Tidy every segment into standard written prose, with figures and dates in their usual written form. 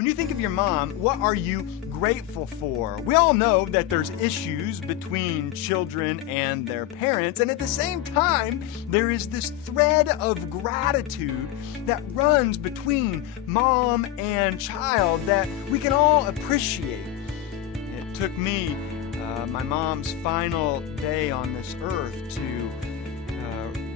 When you think of your mom, what are you grateful for? We all know that there's issues between children and their parents, and at the same time, there is this thread of gratitude that runs between mom and child that we can all appreciate. It took me my mom's final day on this earth to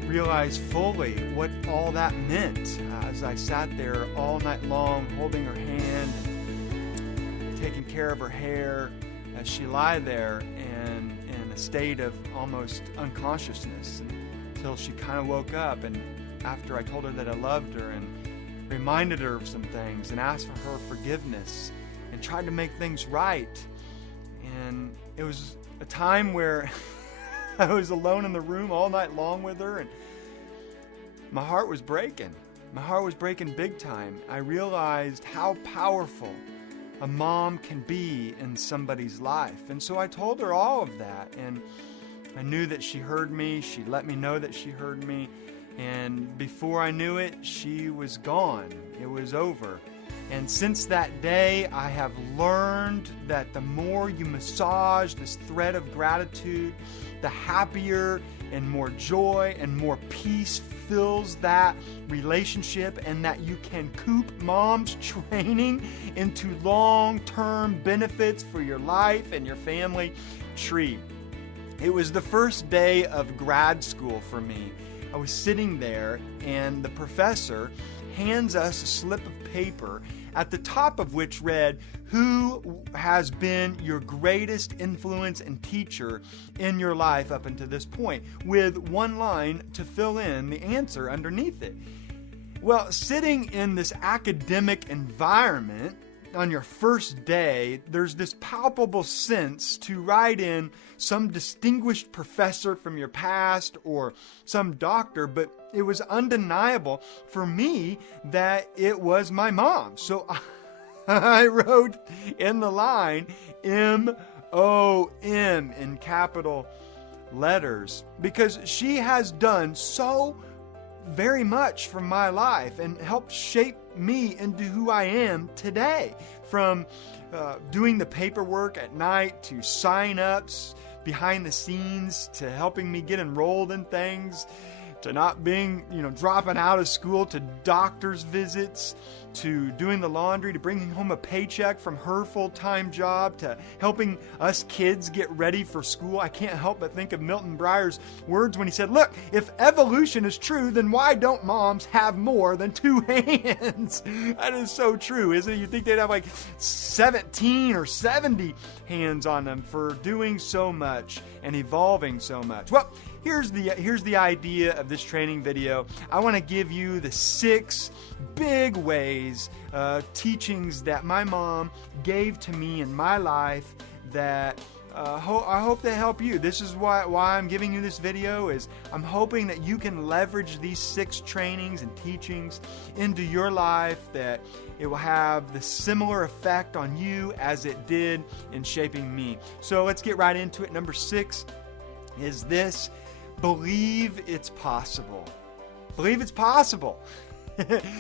realize fully what all that meant as I sat there all night long holding her hand and taking care of her hair as she lay there in a state of almost unconsciousness until she kind of woke up, and after I told her that I loved her and reminded her of some things and asked for her forgiveness and tried to make things right. And it was a time where I was alone in the room all night long with her, and my heart was breaking. My heart was breaking big time. I realized how powerful a mom can be in somebody's life. And so I told her all of that, and I knew that she heard me. She let me know that she heard me. And before I knew it, she was gone. It was over. And since that day, I have learned that the more you massage this thread of gratitude, the happier and more joy and more peace fills that relationship, and that you can coop mom's training into long-term benefits for your life and your family tree. It was the first day of grad school for me. I was sitting there, and the professor hands us a slip of paper at the top of which read, "Who has been your greatest influence and teacher in your life up until this point?" with one line to fill in the answer underneath it. Well, sitting in this academic environment on your first day, there's this palpable sense to write in some distinguished professor from your past or some doctor, but it was undeniable for me that it was my mom. So I wrote in the line M-O-M in capital letters, because she has done so very much for my life and helped shape me into who I am today. From doing the paperwork at night to sign-ups behind the scenes to helping me get enrolled in things, to not being, dropping out of school, to doctor's visits, to doing the laundry, to bringing home a paycheck from her full-time job, to helping us kids get ready for school. I can't help but think of Milton Breyer's words when he said, "Look, if evolution is true, then why don't moms have more than 2 hands?" That is so true, isn't it? You'd think they'd have like 17 or 70 hands on them for doing so much and evolving so much. Well, here's the idea of this training video. I want to give you the 6 big ways, teachings that my mom gave to me in my life that I hope they help you. This is why I'm giving you this video, is I'm hoping that you can leverage these 6 trainings and teachings into your life, that it will have the similar effect on you as it did in shaping me. So let's get right into it. Number 6 is this: believe it's possible. Believe it's possible.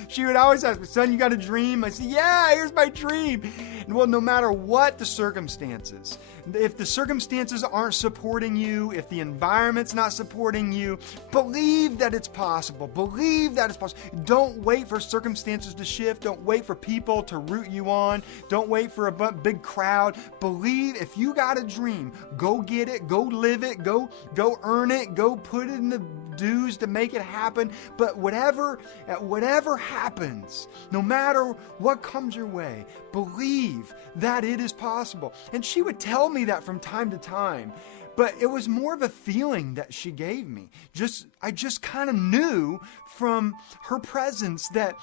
She would always ask me, "Son, you got a dream?" I said, "Yeah, here's my dream." And well, no matter what the circumstances, if the circumstances aren't supporting you, if the environment's not supporting you, believe that it's possible. Believe that it's possible. Don't wait for circumstances to shift. Don't wait for people to root you on. Don't wait for a big crowd. Believe. If you got a dream, go get it. Go live it. Go earn it. Go put it in the dues to make it happen. But whatever happens, no matter what comes your way, believe that it is possible. And she would tell me that from time to time, but it was more of a feeling that she gave me. I just kind of knew from her presence that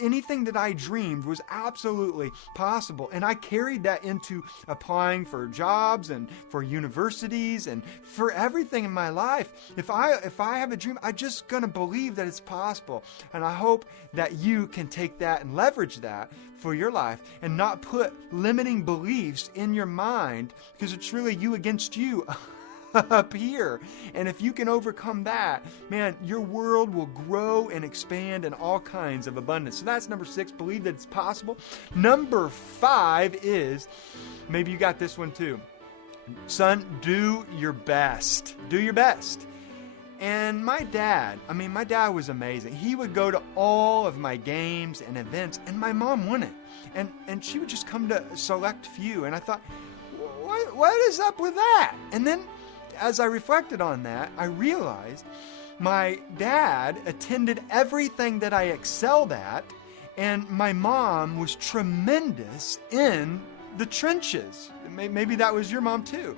anything that I dreamed was absolutely possible. And I carried that into applying for jobs and for universities and for everything in my life. If I have a dream, I'm just going to believe that it's possible. And I hope that you can take that and leverage that for your life and not put limiting beliefs in your mind, because it's really you against you up here. And if you can overcome that, man, your world will grow and expand in all kinds of abundance. So that's number 6, believe that it's possible. Number 5 is, maybe you got this one too. Son, do your best. Do your best. And my dad was amazing. He would go to all of my games and events, and my mom wouldn't. And she would just come to a select few. And I thought, what is up with that? And then as I reflected on that, I realized my dad attended everything that I excelled at, and my mom was tremendous in the trenches. Maybe that was your mom too.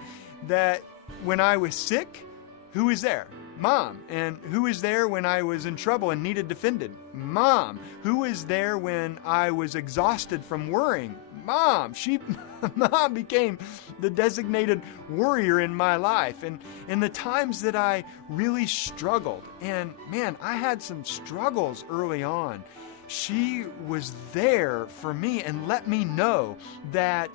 That when I was sick, who was there? Mom. And who was there when I was in trouble and needed defended? Mom. Who was there when I was exhausted from worrying? Mom. Mom became the designated warrior in my life. And in the times that I really struggled, and man, I had some struggles early on, she was there for me and let me know that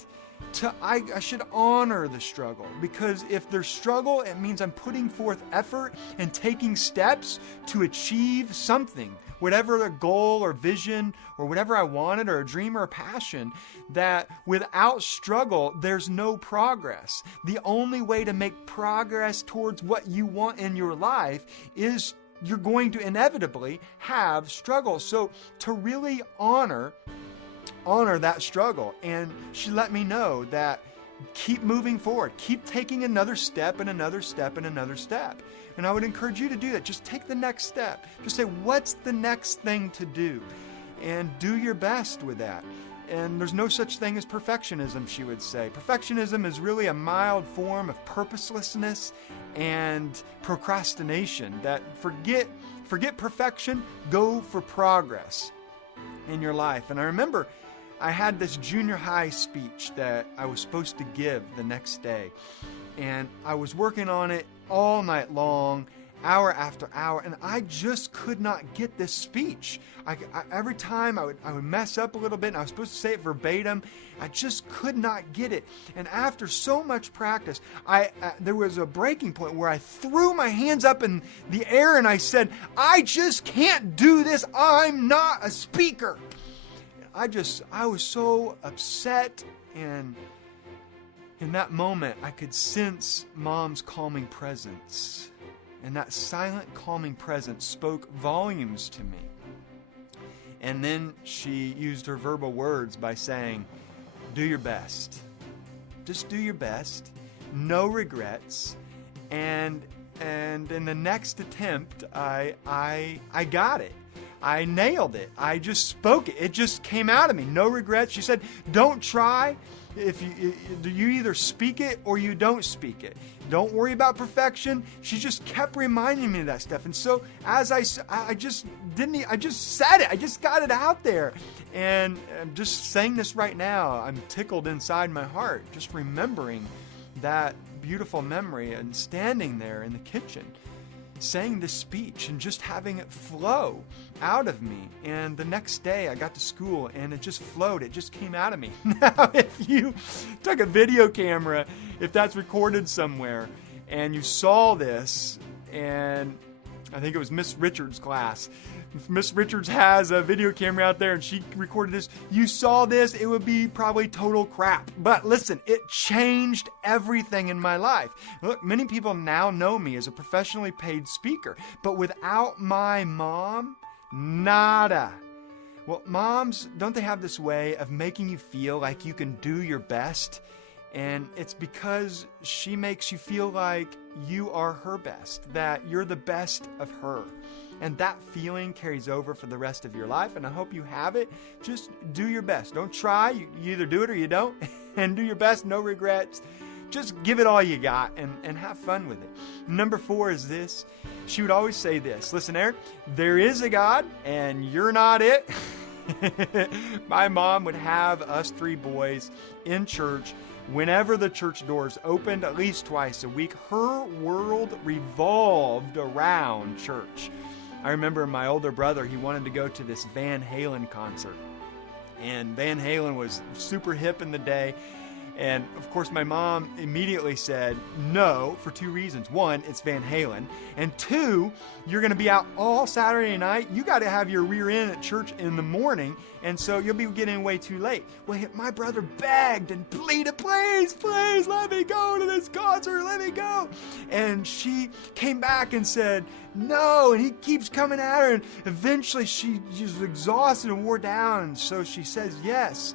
I should honor the struggle, because if there's struggle, it means I'm putting forth effort and taking steps to achieve something, whatever a goal or vision or whatever I wanted, or a dream or a passion. That without struggle, there's no progress. The only way to make progress towards what you want in your life is you're going to inevitably have struggle. So to really honor that struggle. And she let me know that keep moving forward, keep taking another step and another step and another step. And I would encourage you to do that. Just take the next step. Just say, what's the next thing to do? And do your best with that. And there's no such thing as perfectionism, she would say. Perfectionism is really a mild form of purposelessness and procrastination. That forget perfection, go for progress in your life. And I remember I had this junior high speech that I was supposed to give the next day. And I was working on it all night long, hour after hour, and I just could not get this speech. Every time I would mess up a little bit, and I was supposed to say it verbatim. I just could not get it. And after so much practice, there was a breaking point where I threw my hands up in the air and I said, I just can't do this. I'm not a speaker. I was so upset, and in that moment, I could sense Mom's calming presence. And that silent, calming presence spoke volumes to me. And then she used her verbal words by saying, do your best. Just do your best. No regrets. And in the next attempt, I got it. I nailed it. I just spoke it. It just came out of me. No regrets. She said, don't try. If you either speak it or you don't speak it. Don't worry about perfection. She just kept reminding me of that stuff. And so as I just said it. I just got it out there. And I'm just saying this right now. I'm tickled inside my heart, just remembering that beautiful memory and standing there in the kitchen, saying this speech and just having it flow out of me. And the next day I got to school and it just flowed. It just came out of me. Now, if you took a video camera, if that's recorded somewhere, and you saw this, and I think it was Miss Richards' class. If Miss Richards has a video camera out there and she recorded this, you saw this, it would be probably total crap. But listen, it changed everything in my life. Look, many people now know me as a professionally paid speaker, but without my mom, nada. Well, moms, don't they have this way of making you feel like you can do your best? And it's because she makes you feel like you are her best, that you're the best of her. And that feeling carries over for the rest of your life, and I hope you have it. Just do your best. Don't try. You either do it or you don't. And do your best, no regrets. Just give it all you got and have fun with it. Number 4 is this. She would always say this. Listen, Aaron, there is a God, and you're not it. My mom would have us 3 boys in church. Whenever the church doors opened, at least twice a week, her world revolved around church. I remember my older brother, he wanted to go to this Van Halen concert. And Van Halen was super hip in the day. And of course, my mom immediately said no for two reasons. One, it's Van Halen. And two, you're going to be out all Saturday night. You got to have your rear end at church in the morning. And so you'll be getting away too late. Well, my brother begged and pleaded, please, let me go to this concert. Let me go. And she came back and said no. And he keeps coming at her. And eventually she's exhausted and wore down. And so she says yes.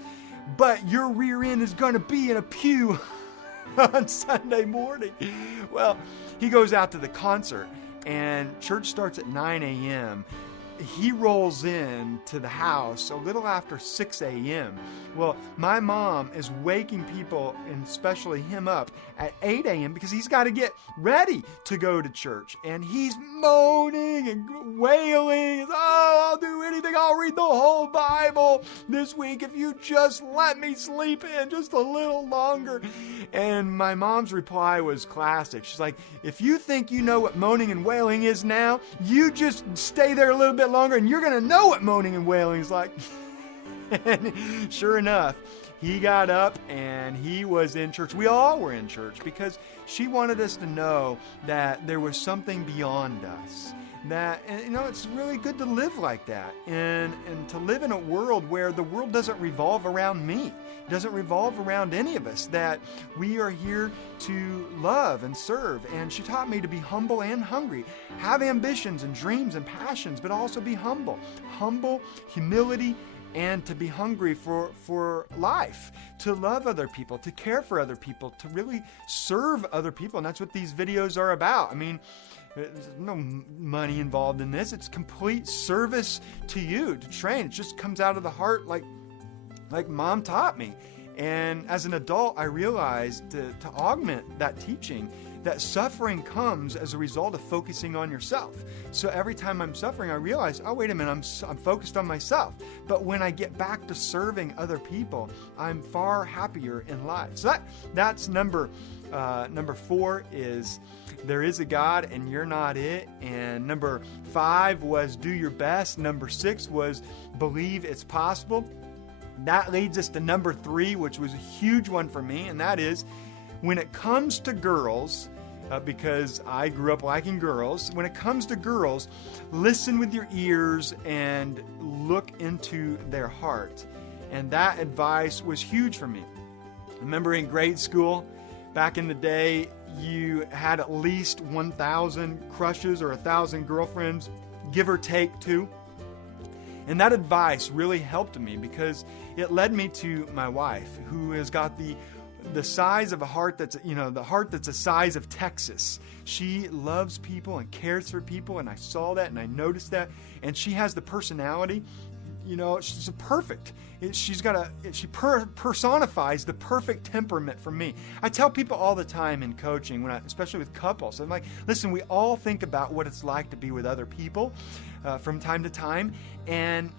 But your rear end is going to be in a pew on Sunday morning. Well, he goes out to the concert, and church starts at 9 a.m. He rolls in to the house a little after 6 a.m. Well, my mom is waking people, and especially him, up at 8 a.m. because he's got to get ready to go to church. And he's moaning and wailing, oh, I'll do anything. I'll read the whole Bible this week if you just let me sleep in just a little longer. And my mom's reply was classic. She's like, if you think you know what moaning and wailing is now, you just stay there a little bit longer and you're going to know what moaning and wailing is like. And sure enough, he got up and he was in church. We all were in church because she wanted us to know that there was something beyond us. That, and, it's really good to live like that and to live in a world where the world doesn't revolve around me. It doesn't revolve around any of us, that we are here to love and serve. And she taught me to be humble and hungry, have ambitions and dreams and passions, but also be humble. Humble, humility, and to be hungry for life, to love other people, to care for other people, to really serve other people. And that's what these videos are about. I mean, there's no money involved in this. It's complete service to you, to train. It just comes out of the heart like Mom taught me. And as an adult, I realized to augment that teaching, that suffering comes as a result of focusing on yourself. So every time I'm suffering, I realize, oh, wait a minute, I'm focused on myself. But when I get back to serving other people, I'm far happier in life. So that's number 4 is there is a God and you're not it. And number 5 was do your best. Number 6 was believe it's possible. That leads us to number 3, which was a huge one for me, and that is when it comes to girls, because I grew up liking girls, when it comes to girls, listen with your ears and look into their heart. And that advice was huge for me. Remember in grade school, back in the day, you had at least 1,000 crushes or 1,000 girlfriends, give or take 2. And that advice really helped me because it led me to my wife, who has got the size of a heart that's, the heart that's the size of Texas. She loves people and cares for people, and I saw that and I noticed that. And she has the personality, she's perfect. She personifies the perfect temperament for me. I tell people all the time in coaching, especially with couples, I'm like, listen, we all think about what it's like to be with other people from time to time. And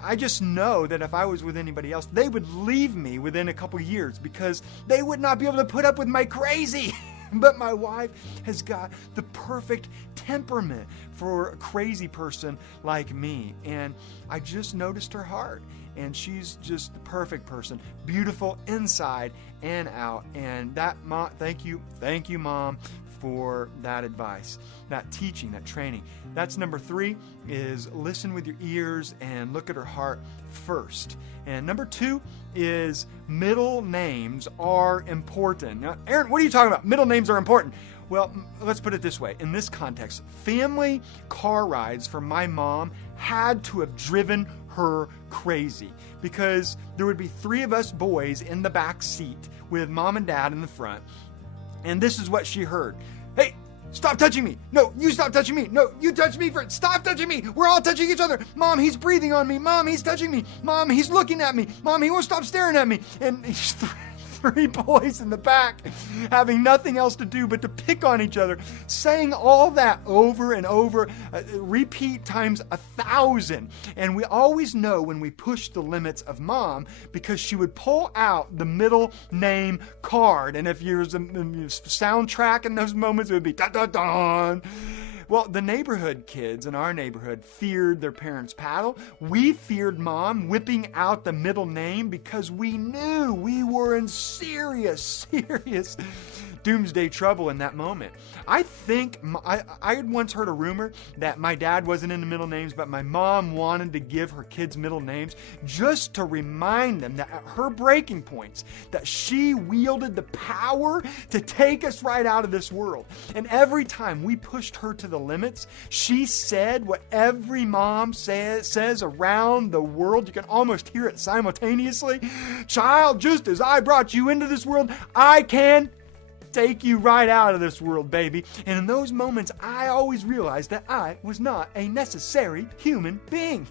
I just know that if I was with anybody else, they would leave me within a couple years because they would not be able to put up with my crazy. But my wife has got the perfect temperament for a crazy person like me. And I just noticed her heart. And she's just the perfect person, beautiful inside and out. And thank you, Mom, for that advice, that teaching, that training. That's number 3, is listen with your ears and look at her heart first. And number 2 is middle names are important. Now, Aaron, what are you talking about? Middle names are important. Well, let's put it this way. In this context, family car rides for my mom had to have driven her crazy because there would be 3 of us boys in the back seat with Mom and Dad in the front. And this is what she heard. Hey, stop touching me. No, you stop touching me. No, you touch me first. Stop touching me. We're all touching each other. Mom, he's breathing on me. Mom, he's touching me. Mom, he's looking at me. Mom, he won't stop staring at me. And he's 3 boys in the back having nothing else to do but to pick on each other, saying all that over and over, repeat times 1,000. And we always know when we push the limits of Mom because she would pull out the middle name card. And if there's a soundtrack in those moments, it would be dun dun dun. Well, the neighborhood kids in our neighborhood feared their parents' paddle. We feared Mom whipping out the middle name because we knew we were in serious doomsday trouble in that moment. I think I had once heard a rumor that my dad wasn't into middle names, but my mom wanted to give her kids middle names just to remind them that at her breaking points, that she wielded the power to take us right out of this world. And every time we pushed her to the limits, she said what every mom says around the world. You can almost hear it simultaneously. Child, just as I brought you into this world, I can take you right out of this world, baby. And in those moments, I always realized that I was not a necessary human being.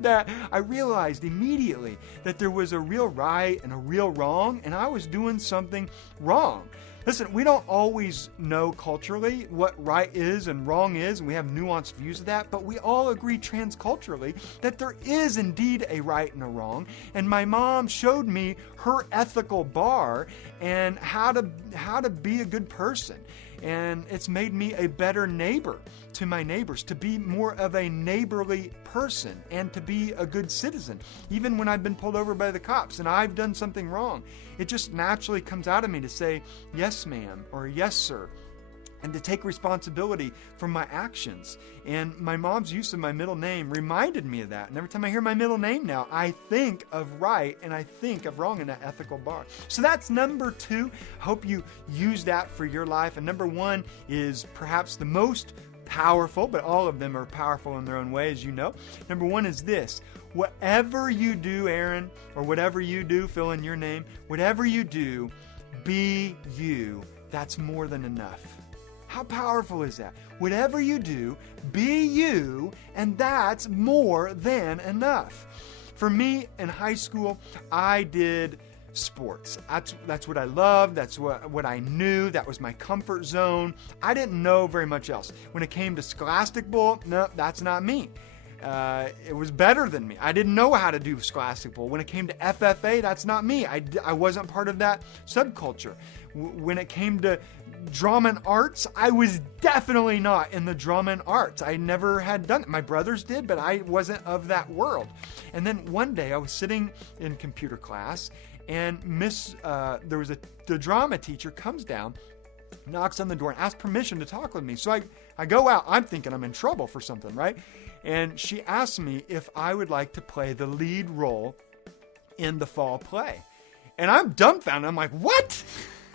That I realized immediately that there was a real right and a real wrong, and I was doing something wrong. Listen, we don't always know culturally what right is and wrong is, and we have nuanced views of that, but we all agree transculturally that there is indeed a right and a wrong. And my mom showed me her ethical bar and how to be a good person. And it's made me a better neighbor to my neighbors, to be more of a neighborly person and to be a good citizen. Even when I've been pulled over by the cops and I've done something wrong, it just naturally comes out of me to say, yes, ma'am, or yes, sir, and to take responsibility for my actions. And my mom's use of my middle name reminded me of that. And every time I hear my middle name now, I think of right and I think of wrong in that ethical bar. So that's number 2. I hope you use that for your life. And number 1 is perhaps the most powerful, but all of them are powerful in their own way, as you know. Number 1 is this: whatever you do, Aaron, or whatever you do, fill in your name, whatever you do, be you. That's more than enough. How powerful is that? Whatever you do, be you, and that's more than enough. For me, in high school, I did sports. That's what I loved. That's what I knew. That was my comfort zone. I didn't know very much else. When it came to Scholastic Bowl, no, that's not me. It was better than me. I didn't know how to do Scholastic Bowl. When it came to FFA, that's not me. I wasn't part of that subculture. When it came to drama and arts, I was definitely not in the drama and arts. I never had done it. My brothers did, but I wasn't of that world. And then one day I was sitting in computer class, and the drama teacher comes down, knocks on the door, and asks permission to talk with me. So I go out. I'm thinking I'm in trouble for something, right? And she asked me if I would like to play the lead role in the fall play. And I'm dumbfounded. I'm like, what?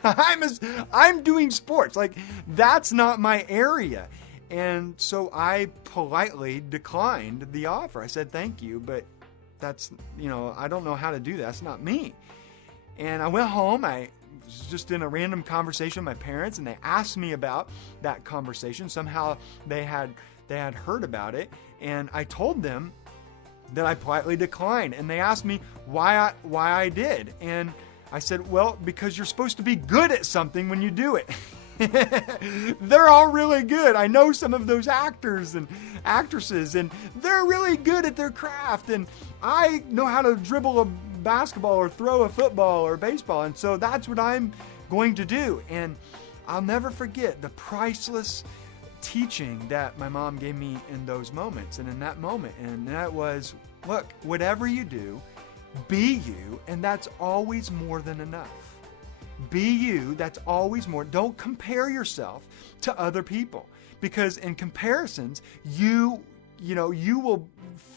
I'm doing sports. Like, that's not my area. And so I politely declined the offer. I said, thank you, but that's, I don't know how to do that. That's not me. And I went home. I was just in a random conversation with my parents, and they asked me about that conversation. Somehow they had heard about it, and I told them that I politely declined. And they asked me why I did. And I said, well, because you're supposed to be good at something when you do it. They're all really good. I know some of those actors and actresses, and they're really good at their craft. And I know how to dribble a basketball or throw a football or baseball. And so that's what I'm going to do. And I'll never forget the priceless teaching that my mom gave me in those moments and in that moment. And that was, look, whatever you do, be you, and that's always more than enough. Be you, that's always more. Don't compare yourself to other people, because in comparisons, you will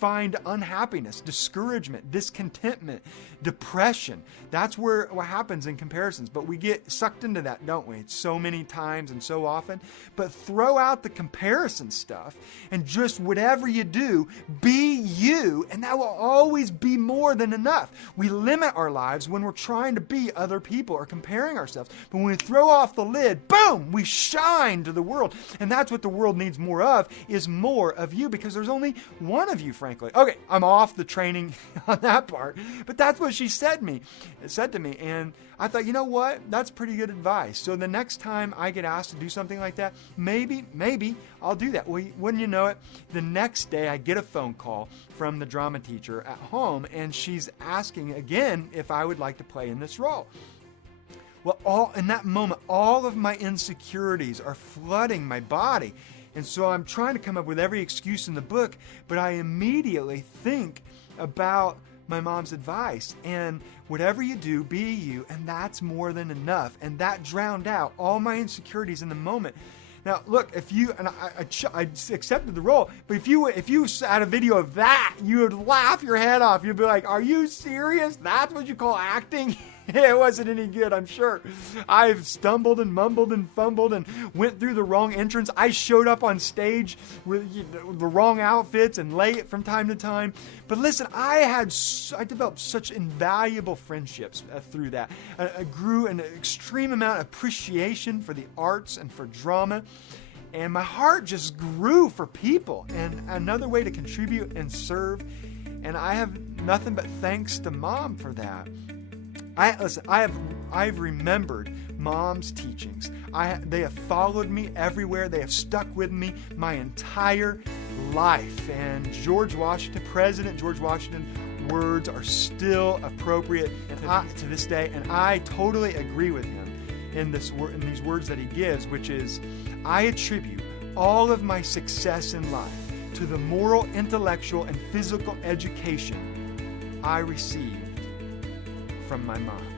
find unhappiness, discouragement, discontentment, depression. That's what happens in comparisons. But we get sucked into that, don't we? So many times and so often. But throw out the comparison stuff and just whatever you do, be you, and that will always be more than enough. We limit our lives when we're trying to be other people or comparing ourselves. But when we throw off the lid, boom, we shine to the world. And that's what the world needs more of, is more of you, because there's only one of you, frankly. Okay, I'm off the training on that part, but that's what she said to me, and I thought, you know what? That's pretty good advice. So the next time I get asked to do something like that, maybe I'll do that. Well, wouldn't you know it? The next day I get a phone call from the drama teacher at home, and she's asking again if I would like to play in this role. Well, in that moment, all of my insecurities are flooding my body. And so I'm trying to come up with every excuse in the book, but I immediately think about my mom's advice. And whatever you do, be you, and that's more than enough. And that drowned out all my insecurities in the moment. Now, look, if you, and I accepted the role, but if you had a video of that, you would laugh your head off. You'd be like, are you serious? That's what you call acting? It wasn't any good, I'm sure. I've stumbled and mumbled and fumbled and went through the wrong entrance. I showed up on stage with the wrong outfits and late from time to time. But listen, I developed such invaluable friendships through that. I grew an extreme amount of appreciation for the arts and for drama. And my heart just grew for people and another way to contribute and serve. And I have nothing but thanks to Mom for that. I've remembered Mom's teachings. They have followed me everywhere. They have stuck with me my entire life. And President George Washington words are still appropriate to this day. And I totally agree with him in these words that he gives, which is, I attribute all of my success in life to the moral, intellectual, and physical education I received from my mom.